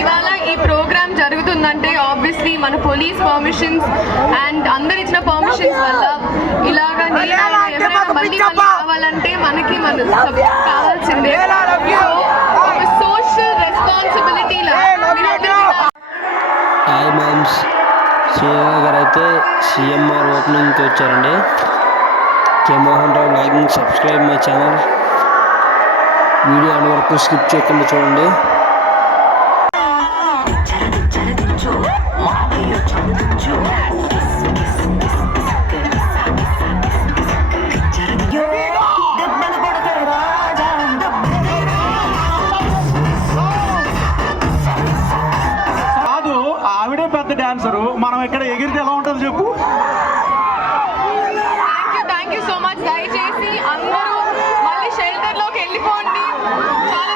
ఇవాళ ఈ ప్రోగ్రామ్ జరుగుతుందంటే ఆబ్వియస్లీ మన పోలీస్ పర్మిషన్స్ అండ్ అందరు ఇచ్చిన పర్మిషన్స్ వల్ల ఇలాగా ఎవరైనా మళ్ళీ కావాలంటే మనకి మన సబ్జెక్ట్ కావాల్సిందే. So social responsibility hi ma'ams, Sriram గారు అయితే సిఎంఆర్ ఓపెనింగ్కి వచ్చారండి. K Mohan Rao blogging. Subscribe my channel. Video అన్ని వరకు స్కిప్ చేయకుండా చూడండి. కాదు, ఆవిడే పెద్ద డాన్సరు, మనం ఇక్కడ ఎగిరితే ఎలా ఉంటుంది చెప్పు. Thank you so much. దయచేసి అందరూ మళ్ళీ షెల్టర్లోకి వెళ్ళిపోండి. చాలా